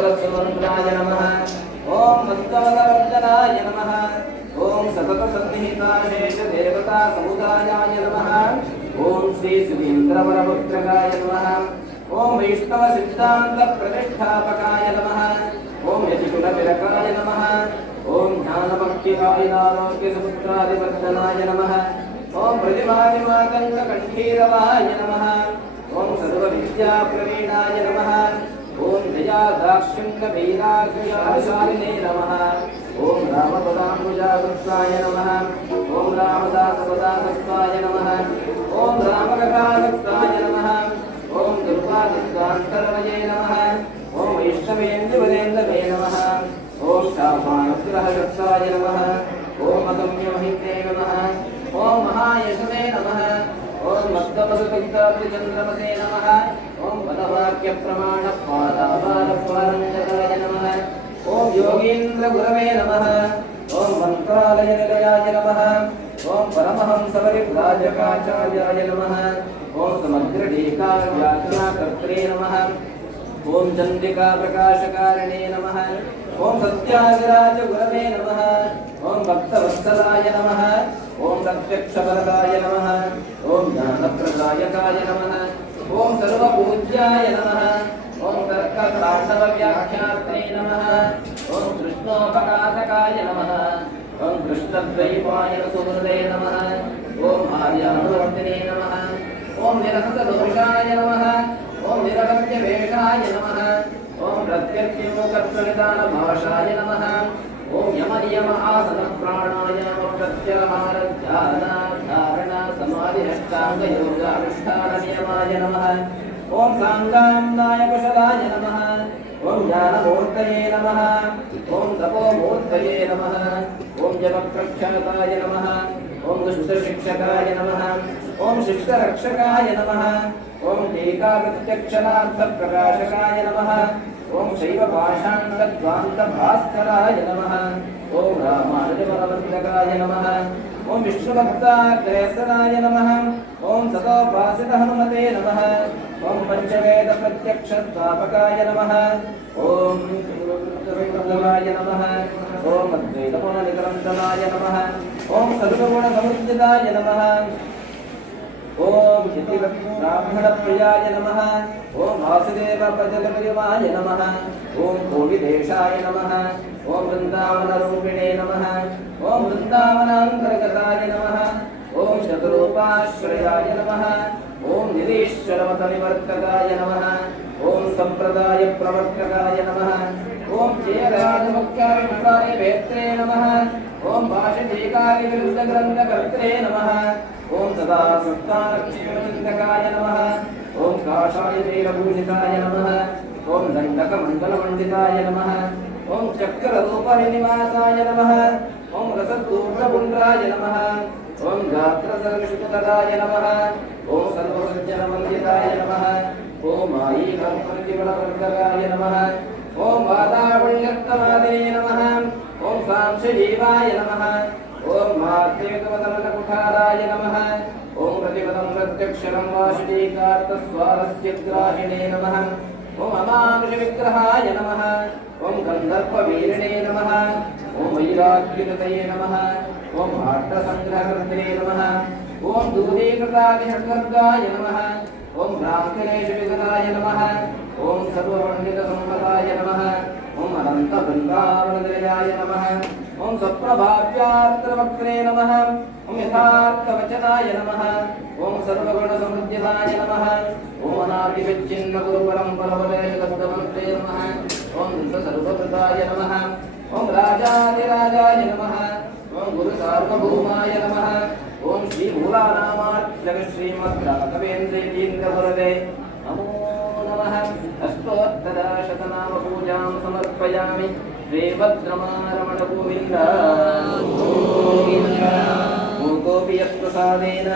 सुवर्णाय नमः। ओम मद्गमनवर्धनाय नमः। ओम सततसन्निहिताशेष देवता समुदायाय नमः। ओम श्री सुधीन्द्रवरपुत्रकाय नमः। ओम वैष्णव सिद्धांत प्रतिष्ठापकाय नमः। ओम यतिकुलतिलकाय नमः। ओम ज्ञानभक्तिकायिनारोग्य समुद्रादिवर्धनाय नमः। ओम प्रतिभादिमातङ्गकण्ठीरवाय नमः। ओम सर्वविद्याप्रवीणाय नमः। ओम जया दाक्षिण्यभैराग्यशालिने नमः। ओम रामपदाम्बुजासत्ताय नमः। ओम रामदासपदासत्ताय नमः। ओम रामकथासत्ताय नमः। ओम दुर्गादुर्गान्तरवये नमः। ओम वैष्णवेन्द्रवरेन्द्रवे नमः। ओम शापानुग्रहशक्ताय नमः। ओम अगम्यमहिते नमः। ओम महायशवे नमः। ओम मद्गमसुपित्ताब्जचन्द्रमसे नमः। ओम पदवाक्यप्रमाणपादावारपारञ्जकाय नमः। ओम योगीन्द्रगुरवे नमः। ओम मन्त्रालयनिलयाय नमः। ओम परमहंसपरिव्राजकाचार्याय नमः। ओम समग्रटीकाव्याख्याकर्त्रे नमः। ओम चंद्रिका प्रकाशकारिणे नमः। ओम सत्यागराजगुरवे नमः। ओम भक्तवत्सलाय नमः। ओम प्रत्यक्षवरदाय नमः। ओम ज्ञानप्रदायकाय नमः। ओम सर्वपूज्याय नमः। ओम तर्कताण्डवव्याख्यात्रे नमः। ओम कृष्णोपकाशकाय नमः। ओम कृष्णद्वैपायनसुहृदे नमः। ओम आर्यानुवर्तिने नमः। ओम निरसतदोषाय नमः। ओम निरवध्यवेषाय नमः। ओम प्रत्यक्षोकर्तनिदानभाषाय नमः। ओम यमनियमआसनप्राणायामप्रत्यहारध्यानधारणा समाधिष्टाङ्गयोगानुष्ठाननियमाय नमः। ओम सांगाम्नाय कुशलाय नमः। ओम ज्ञानमूर्तये नमः। ओम तपोमूर्तये नमः। ओम जपप्रख्याताय नमः। ओम दुष्टशिक्षकाय नमः। ओम शिष्टरक्षकाय नमः। ओम टीकाप्रत्यक्षणार्थप्रकाशकाय नमः। ओम शैवपाषाण्डध्वान्तभास्कराय नमः। ओम रामानुजवरवन्दकाय नमः। ओम विष्णुभक्ताग्रेसराय नमः। ओम सतोपासितहनुमते नमः। ओम पञ्चवेदप्रत्यक्षस्थापकाय नमः। ओम गुरुवृत्तविप्रभवाय नमः। ओम अद्वैतपुरनिकरन्दनाय नमः। ओम सर्वगुणसमुज्जिताय नमः। ओम ब्राह्मणप्रियाय नमः। ओम वासुदेवपदपरिवाय नमः। ओम कोविदेशाय नमः। ओम वृन्दावनरूपिणे नमः। ओम वृन्दावनान्तर्गताय नमः। ओम चतुरूपाश्रयाय नमः। ओम निरीश्वरमतनिवर्तकाय नमः। ओम सम्प्रदायप्रवर्तकाय नमः। ओम जयराजमुख्याभिप्रायवेत्रे नमः। ओम भाषिटीकादिविरुद्धग्रन्थकर्त्रे नमः। ओम सदा सत्तारक्षिमचिन्तकाय नमः। ओम काषायवीरभूषिताय नमः। ओम दण्डकमण्डलमण्डिताय नमः। ओम चक्ररूपनिवासाय नमः। ओम रसद्दूर्णपुण्ड्राय नमः। ओम गात्रसर्वशुभकराय नमः। ओम सर्वसज्जनवन्दिताय नमः। ओम आयीकल्पनिबलवर्धकाय नमः। ओम वादावण्यर्थवादिने नमः। ओम सांशजीवाय नमः। ओम मार्गवतमनकुठाराय नमः। ओम प्रतिपदं प्रत्यक्षरं वासुदेकार्थस्वारस्यग्राहिणे नमः। ओम अमानुषविग्रहाय नमः। ओम गन्धर्ववीरिणे नमः। ओम वैराग्यकृतये नमः। ओम भाट्टसङ्ग्रहकृते नमः। ओम दूरीकृतादिषड्वर्गाय नमः। ओम ब्राह्मणेशविगताय नमः। ओम सर्वपण्डितसम्पदाय नमः। ओम अनन्तवृन्दावननिलयाय नमः। ओम सप्रभाव्यात्रवक्त्रे नमः। ओम यथार्थवचनाय नमः। ओम सर्वगुणसमृद्धिताय नमः। ओम अनादिविच्छिन्नगुरुपरम्परवलयगद्धवन्ते नमः। ओम सर्वकृताय नमः। ओम राजाधिराजाय नमः। ओम गुरुसार्वभौमाय नमः। ओम श्रीमूलानामार्जगश्रीमद्राघवेन्द्रेन्द्रगुरवे नमो नमः। अष्टोत्तरशतनामपूजां समर्पयामि। श्रीभद्रमारमण गोविन्द गोविन्द। मूकोऽपि यत्प्रसादेन